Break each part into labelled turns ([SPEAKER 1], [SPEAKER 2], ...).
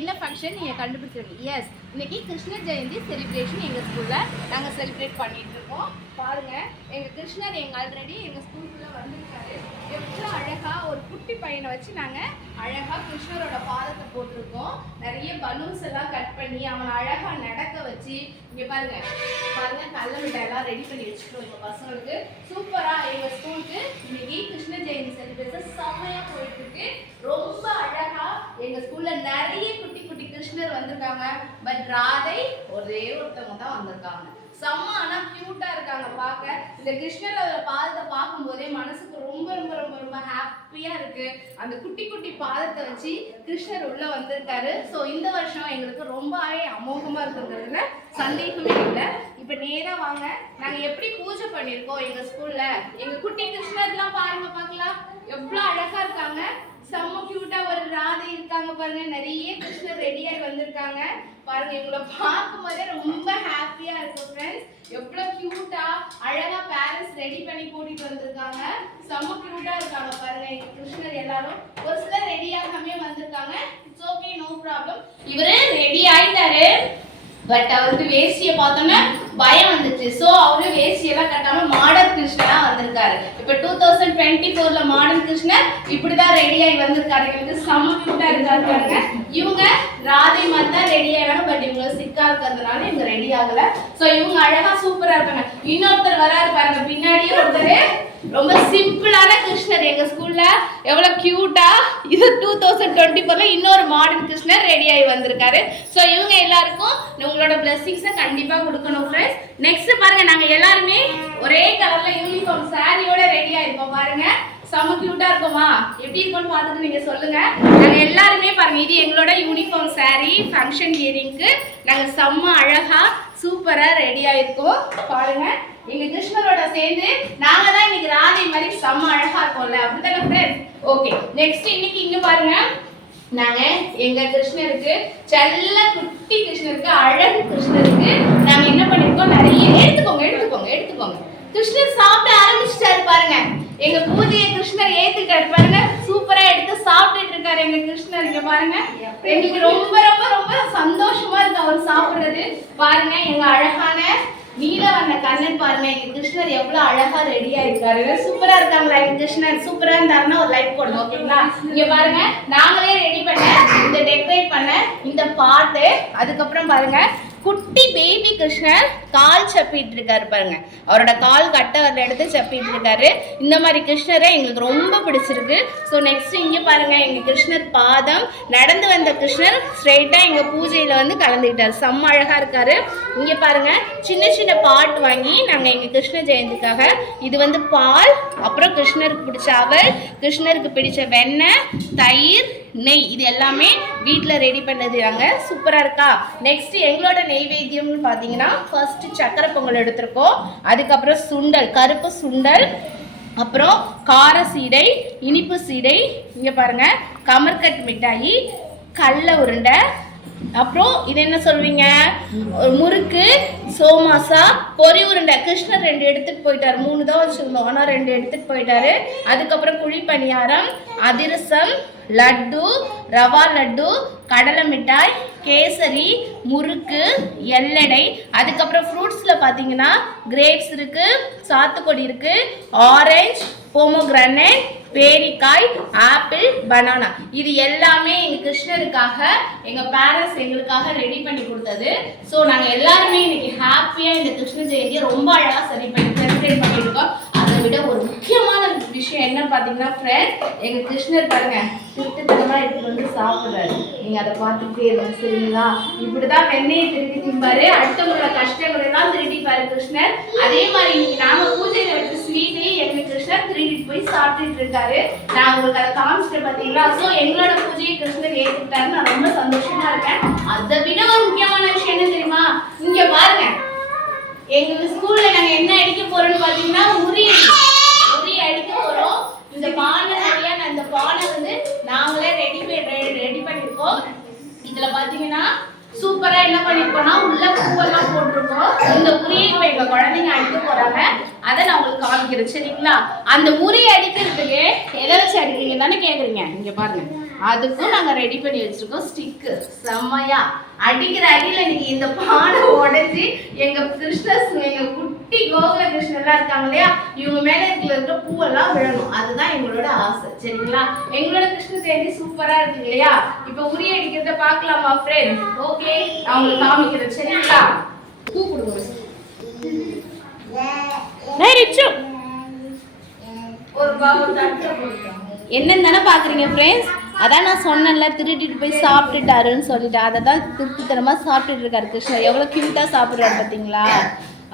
[SPEAKER 1] என்ன ஃபங்க்ஷன் நீங்கள் கண்டுபிடிச்சிருங்க எஸ் இன்னைக்கு கிருஷ்ண ஜெயந்தி செலிப்ரேஷன் எங்கள் ஸ்கூலில் நாங்கள் செலிப்ரேட் பண்ணிட்டு இருக்கோம். எங்கள் கிருஷ்ணர் எங்கள் ஆல்ரெடி எங்கள் ஸ்கூலுக்குள்ளே வந்திருக்காரு. எவ்வளோ அழகாக ஒரு குட்டி பையனை வச்சு நாங்கள் அழகாக கிருஷ்ணரோட பாதத்தை போட்டிருக்கோம். நிறைய பலூன்ஸ் எல்லாம் கட் பண்ணி அவனை அழகாக நடக்க வச்சு இங்கே பாருங்க பாருங்க கல்ல எல்லாம் ரெடி பண்ணி வச்சுக்கிறோம் எங்கள் பசங்களுக்கு. சூப்பராக எங்கள் ஸ்கூலுக்கு இன்னைக்கு கிருஷ்ண ஜெயந்தி செலிப்ரேஷன் செம்மையா போயிட்டு இருக்கு ரொம்ப அழகா எங்க ஸ்கூல்ல நிறைய குட்டி குட்டி கிருஷ்ணர் வந்திருக்காங்க பட் ராதை ஒரே ஒருத்தவங்க தான் வந்திருக்காங்க. செம்ம ஆனா கியூட்டா இருக்காங்க பார்க்க. இந்த கிருஷ்ணரோட பாதத்தை பார்க்கும்போதே மனசுக்கு ரொம்ப ரொம்ப ரொம்ப ரொம்ப ஹாப்பியா இருக்கு. அந்த குட்டி குட்டி பாதத்தை வச்சு கிருஷ்ணர் உள்ள வந்திருக்காரு. ஸோ இந்த வருஷம் எங்களுக்கு ரொம்பவே அமோகமா இருக்குங்கிறதுல சந்தேகமே இல்லை. இப்போ நேரா வாங்க. நாங்க எப்படி பூஜை பண்ணியிருக்கோம் எங்க ஸ்கூல்ல எங்க குட்டி கிருஷ்ணர்லாம் பாருங்க பார்க்கலாம். எவ்வளோ அழகா இருக்காங்க. செம்ம கியூட்டா ஒரு ராதை இருக்காங்க பாருங்க. நிறைய கிருஷ்ணர் ரெடியாகி வந்திருக்காங்க. பாருங்க இவங்களை பார்க்கும் போதே ரொம்ப ஹாப்பியா இருக்கு ஃப்ரெண்ட்ஸ் எவ்வளவு கியூட்டா அழகா பேரண்ட்ஸ் ரெடி பண்ணி கூட்டிட்டு வந்திருக்காங்க. செம்ம கியூட்டா இருக்காங்க பாருங்க கிருஷ்ணர் எல்லாரும். ஒரு சிலர் ரெடியாகாமே வந்திருக்காங்க. இட்ஸ் ஓகே நோ ப்ராப்ளம் இவரு ரெடி ஆயிட்டாரு. பட் அவருக்கு வேஷ்டியை பார்த்தோன்னா பயம் வந்துச்சு. ஸோ அவரு வேஷ்டியெல்லாம் கட்டாம மாடர்ன் கிருஷ்ணரா வந்திருக்காரு. இப்போ டூ தௌசண்ட் டுவெண்ட்டி ஃபோர்ல மாடர்ன் கிருஷ்ணர் இப்படிதான் ரெடி ஆகி வந்திருக்காரு. எங்களுக்கு செம்ம கியூட்டா இருக்காரு பாருங்க. இவங்க ராதை மாதிரி தான் ரெடி ஆயிடாங்க பட் இவங்க சிக்கா இருக்கிறதுனால இவங்க ரெடி ஆகல. ஸோ இவங்க அழகா சூப்பரா இருக்காங்க இன்னொருத்தர் வராரு பாருங்க. பின்னாடியே ஒருத்தர். ரொம்ப சிம்பிளான கிருஷ்ணர். எங்க ஸ்கூல்ல எவ்வளவு கியூட்டா இது டூ தௌசண்ட் டுவெண்ட்டி ஃபோர்ல இன்னொரு மாடர்ன் கிருஷ்ணர் ரெடி ஆகி வந்திருக்காரு. ஸோ இவங்க எல்லாருக்கும் உங்களோட பிளெஸிங்ஸை கண்டிப்பா கொடுக்கணும் ஃப்ரெண்ட் நெக்ஸ்ட் பாருங்க நாங்க எல்லாருமே ஒரே கலர்ல யூனிஃபார்ம் சாரியோட ரெடி ஆயிருக்கோம் பாருங்க. செம கியூட்டா இருக்குமா? எப்படி இருக்கும்னு பார்த்துட்டு நீங்க சொல்லுங்க. நாங்க எல்லாருமே பாருங்க இது எங்களோட யூனிஃபார்ம் சாரி ஃபங்க்ஷன் இயரிங்க்கு நாங்க செம்ம அழகா சூப்பரா ரெடி ஆயிருக்கோம் பாருங்க எங்க கிருஷ்ணரோட சேர்ந்து நாங்க தான் இன்னைக்கு ராதை மாதிரி செம்ம அழகா இருக்கோம்ல. அப்படித்தானே ஃப்ரெண்ட்ஸ் ஓகே நெக்ஸ்ட் இன்னைக்கு இங்க பாருங்க. நாங்க எங்க கிருஷ்ணருக்கு செல்ல குட்டி கிருஷ்ணருக்கு அழகு கிருஷ்ணருக்கு நாங்க என்ன பண்ணிருக்கோம் நிறைய. எடுத்துக்கோங்க எடுத்துக்கோங்க எடுத்துக்கோங்க. கிருஷ்ணர் சாப்பிட ஆரம்பிச்சிட்டாரு பாருங்க. எங்க பூஜையை கிருஷ்ணர் ஏத்துக்கிட்டாரு பாருங்க. சூப்பரா எடுத்து சாப்பிட்டுட்டு இருக்காரு எங்க கிருஷ்ணர் இங்க பாருங்க. எங்களுக்கு ரொம்ப ரொம்ப ரொம்ப சந்தோஷமா இருக்கு அவர் சாப்பிடுறது. பாருங்க எங்க அழகான நீல வண்ண கண்ணன் பாருங்க. எங்க கிருஷ்ணர் எவ்வளவு அழகா ரெடியா இருக்காரு. சூப்பரா இருக்காங்களா எங்க கிருஷ்ணர்? சூப்பரா இருந்தாருன்னா ஒரு லைக் போடணும் ஓகேங்களா இங்க பாருங்க நாங்களே ரெடி பண்ண இந்த டெக்கரேட் பண்ண இந்த பாட்டு. அதுக்கப்புறம் பாருங்க குட்டி பேபி கிருஷ்ணர் கால் சப்பிட்டு இருக்காரு பாருங்க. அவரோட கால் கட்டை வரல எடுத்து சப்பிட்டு இருக்காரு இந்த மாதிரி கிருஷ்ணரை எங்களுக்கு ரொம்ப பிடிச்சிருக்கு. ஸோ நெக்ஸ்ட் இங்க பாருங்க எங்க கிருஷ்ணர் பாதம். நடந்து வந்த கிருஷ்ணர் ஸ்ட்ரெயிட்டா எங்க பூஜையில வந்து கலந்துக்கிட்டார். செம்ம அழகா இருக்காரு. இங்க பாருங்க சின்ன சின்ன பாட் வாங்கி நாங்க எங்க கிருஷ்ண ஜெயந்திக்காக இது வந்து பால் அப்புறம் கிருஷ்ணருக்கு பிடிச்ச அவள் கிருஷ்ணருக்கு பிடிச்ச வெண்ணெய் தயிர் நெய் இது எல்லாமே வீட்டில் ரெடி பண்ணது நாங்கள் சூப்பராக இருக்கா? நெக்ஸ்ட் எங்களோட நெய்வேத்தியம்னு பார்த்தீங்கன்னா ஃபர்ஸ்ட் சக்கரை பொங்கல் எடுத்திருக்கோம். அதுக்கப்புறம் சுண்டல் கருப்பு சுண்டல் அப்புறம் கார சீடை இனிப்பு சீடை இங்கே பாருங்க கமர்கட் மிட்டாயி கடல உருண்டை அப்புறம் இது என்ன சொல்வீங்க? முறுக்கு சோமாசா பொரி உருண்டை. கிருஷ்ணர் ரெண்டு எடுத்துட்டு போயிட்டாரு. மூணு தான் வச்சிருந்தோம். ஆனால் ரெண்டு எடுத்துட்டு போயிட்டாரு. அதுக்கப்புறம் குழி பணியாரம் அதிரசம் லட்டு ரவா லட்டு கடலை மிட்டாய் கேசரி முறுக்கு எல்லடை அதுக்கப்புறம் ஃப்ரூட்ஸில் பார்த்தீங்கன்னா கிரேப்ஸ் இருக்குது சாத்துக்கொடி இருக்குது ஆரஞ்சு போமோகிரானேட் பேரிக்காய் ஆப்பிள் பனானா இது எல்லாமே எங்கள் கிருஷ்ணருக்காக எங்கள் பேரண்ட்ஸ் எங்களுக்காக ரெடி பண்ணி கொடுத்தது. ஸோ நாங்கள் எல்லாருமே இன்னைக்கு ஹாப்பியாக இந்த கிருஷ்ண ஜெயந்தியை ரொம்ப அழகாக சரி பண்ணி செலிப்ரேட் பண்ணியிருக்கோம். அதை விட ஒரு முக்கியமான விஷயம் என்ன பார்த்தீங்கன்னா ஃப்ரெண்ட் எங்கள் கிருஷ்ணர் பாருங்க திருட்டுத்தனமாக எடுத்துகிட்டு வந்து சாப்பிட்றாரு. நீங்கள் அதை பார்த்துட்டே இருங்க சரிங்களா? இப்படிதான் வெண்ணையை திருடி திம்பாரு. அடுத்தவங்களோட கஷ்டங்களை எல்லாம் திருடிப்பாரு கிருஷ்ணர். அதே மாதிரி இன்னைக்கு நாம பூஜையில் வச்ச ஸ்வீட்டையும் எங்கள் கிருஷ்ணர் திருடிட்டு போய் சாப்பிட்டுட்டு இருக்காரு. நான் உங்களுக்கு அதை காமிச்சிட்டு பார்த்தீங்களா? ஸோ எங்களோட பூஜையை கிருஷ்ணர் ஏற்றுக்கிட்டாரு நான் ரொம்ப சந்தோஷமா இருக்கேன். அதை விட ஒரு முக்கியமான விஷயம் என்ன தெரியுமா? இங்கே பாருங்க. எங்க ஸ்கூல்ல நாங்க என்ன அடிக்க போறோம்னு பாத்தீங்கன்னா உரி உரி அடிக்க போறோம். இந்த பானை சரியா அந்த பானை வந்து நாங்களே ரெடி ரெடி பண்ணிருக்கோம். இதுல பாத்தீங்கன்னா சூப்பரா என்ன பண்ணிருக்கோம்னா உள்ள பூவெல்லாம் போட்டிருக்கோம். இந்த உரியை இப்ப எங்க குழந்தைங்க அடிக்க போறாங்க. அதை நான் உங்களுக்கு காமிக்கிறேன் சரிங்களா? அந்த உரி அடிக்கிறதுக்கு எதை வச்சு அடிக்கிறீங்க தானே கேக்குறீங்க? இங்க பாருங்க. அதுக்கும் நாங்க ரெடி பண்ணி வச்சிருக்கோம் ஸ்டிக்கு செம்மையா. அடிக்கிற அடியில நீங்க இந்த பானை உடைஞ்சு எங்க கிருஷ்ணஸ் எங்க குட்டி கோகுல கிருஷ்ணன் எல்லாம் இருக்காங்க இல்லையா? இவங்க மேல இருக்கிற இருக்க பூவெல்லாம் விழணும். அதுதான் எங்களோட ஆசை. சரிங்களா? எங்களோட கிருஷ்ண ஜெயந்தி சூப்பரா இருக்கு இல்லையா? இப்ப உரி அடிக்கிறத பார்க்கலாமா ஃப்ரெண்ட் ஓகே நான் உங்களுக்கு காமிக்கிறேன். சரிங்களா? பூ கொடுங்க. ஒரு பாவம் என்னன்னு தானே பார்க்குறீங்க ஃப்ரெண்ட்ஸ் அதான் நான் சொன்னேன்ல திருடிட்டு போய் சாப்பிட்டுட்டாருன்னு சொல்லிட்டு. அதை தான் திருப்தித்தனமாக சாப்பிட்டுட்டு இருக்காரு கிருஷ்ணர் எவ்வளோ க்யூட்டாக சாப்பிட்றாரு பார்த்தீங்களா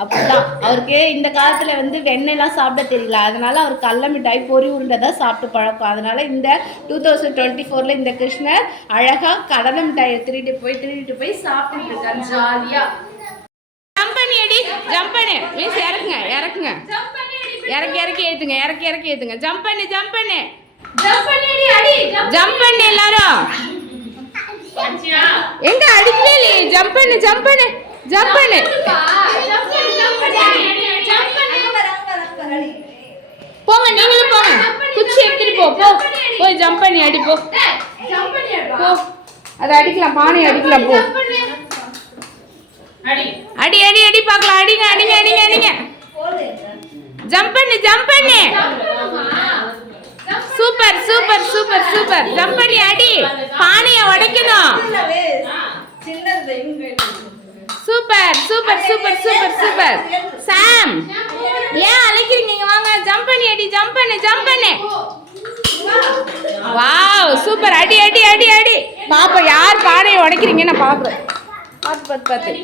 [SPEAKER 1] அப்படிதான். அவருக்கு இந்த காலத்தில் வந்து வெண்ணெய்லாம் சாப்பிட தெரியல. அதனால அவர் கடல மிட்டாய் பொறி உருண்டை தான் சாப்பிட்டு பழக்கம். அதனால இந்த டூ தௌசண்ட் டுவெண்ட்டி ஃபோரில் இந்த கிருஷ்ணர் அழகாக கடலை மிட்டாயை திருடிட்டு போய் திருடிட்டு போய் சாப்பிட்டுட்டு இருக்காரு ஜாலியாக ஜம்ப் பண்ணி அடி ஜம்ப் பண்ணு. மீன்ஸ் இறக்குங்க இறக்குங்க. இறக்கி இறக்கி ஏத்துங்க இறக்கி இறக்கி ஏத்துங்க. ஜம்ப் பண்ணு ஜம்ப் பண்ணு. ஜம்ப் பண்ணி அடி அடி ஜம்ப் பண்ணு. எல்லாரும். எங்க அடிக்கவே இல்லையே ஜம்ப் பண்ணு ஜம்ப் பண்ணு ஜம்ப் பண்ணு. போங்க நீங்களும் போங்க. குச்சி எடுத்துட்டு போ போ. போய் ஜம்ப் பண்ணி அடி போ. போ. அதை அடிக்கலாம் பானை அடிக்கலாம் போ. அடி. அடி அடி பார்க்கலாம். அடிங்க அடிங்க அடிங்க அடிங்க. ஜம்ப் பண்ணு ஜம்ப் பண்ணு. Super super super super. Jump அடி. பானைய உடைக்கணும். Super super super super super. Sam ஏன் அழைக்கிறீங்க? இங்க வாங்க. ஜம்ப் பண்ணி அடி ஜம்ப் பண்ணு ஜம்ப் பண்ணு வாவ் சூப்பர். அடி அடி அடி அடி. பாப்பா யார் பானையை உடைக்கிறீங்க நான் பாக்குறேன். பார்த்து பார்த்து பார்த்து அடி.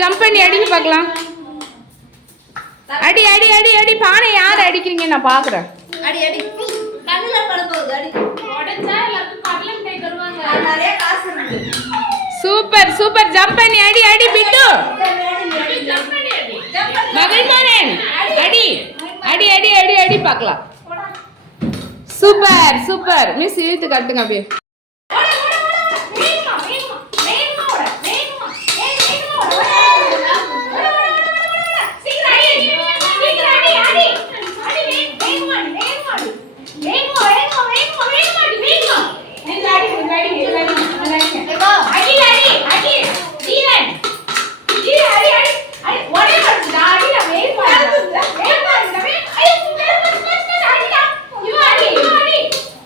[SPEAKER 1] ஜம்ப் பண்ணி அடிக்க பார்க்கலாம். அடி அடி அடி அடி பானை யார் அடிக்கிறீங்க? நான் பாக்குறேன்
[SPEAKER 2] அடி அடி. கண்ணுல பட போகுது அடி. நிறைய காசு இருக்கு.
[SPEAKER 1] Super super. ஜம்ப் பண்ணி அடி அடி பிட்டு. மகிழ்மாறன் அடி அடி அடி அடி அடி பார்க்கலாம். Super super. மிஸ் இழுத்து கட்டுங்க அப்படியே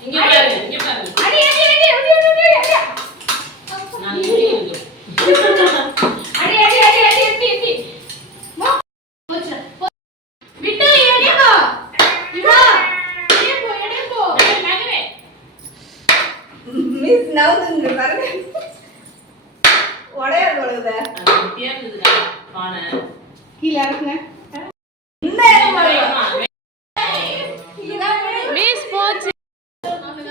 [SPEAKER 3] இங்க பாருங்க இங்க பாருங்க நான் இங்கே இருக்கு
[SPEAKER 1] அடி அடி அடி அடி எட்டி எட்டி மோ போச்சு போ விட்டு எடியோ இவா எடியோ எடியோ நகரே
[SPEAKER 2] மிஸ் நவுதுங்க பாருங்க உடைய போடுது
[SPEAKER 3] அது குட்டியா இருந்ததுடா பானை
[SPEAKER 1] கீழ இறக்குங்க
[SPEAKER 2] இந்த இடம் பாருங்க.
[SPEAKER 3] வேகமா,
[SPEAKER 2] இதான் விடு.
[SPEAKER 1] மிஸ் போச்சு
[SPEAKER 2] நவுரு,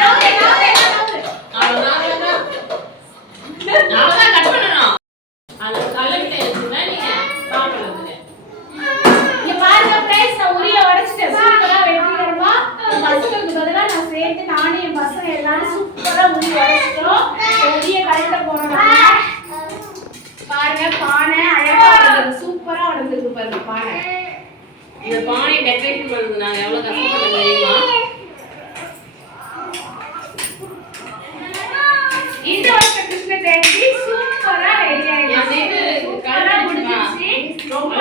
[SPEAKER 2] நவுரு, நவுரு, நவுரு.
[SPEAKER 3] அவ்வளவுதான், அவ்வளவுதான். அவ்வளவுதான், cut பண்ணணும். அது கல்லெண்ணெய் வச்சுன்னா நீங்க சாப்பிடலாம்
[SPEAKER 1] இங்க பாருங்க ஃப்ரெண்ட்ஸ் நான் உரிய உடைச்சிட்டேன் சூப்பரா வெற்றிகரமா என் பசங்களுக்கு பதிலா நான் சேர்த்து நானும் என் பசங்க எல்லாரும் சூப்பரா உரி உடைச்சிட்டோம் இப்ப உரிய கலட்ட போறோம் நாம. பாருங்க பானை அழகா உடைஞ்சிருக்கு சூப்பரா உடைஞ்சிருக்கு பாருங்க பானை.
[SPEAKER 3] இந்த பானை டெக்கரேஷன் பண்ணுறது நாங்க எவ்வளவு கஷ்டப்பட்டோம் தெரியுமா?
[SPEAKER 1] இந்த வருஷம் கிருஷ்ண ஜெயந்தி சூப்பரா ரெடி முடிஞ்சிருச்சு. ரொம்ப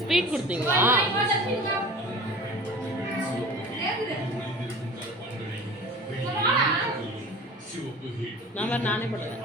[SPEAKER 3] ஸ்வீட் கொடுத்தீங்களா?
[SPEAKER 2] நான் நானே பண்ணுறேன்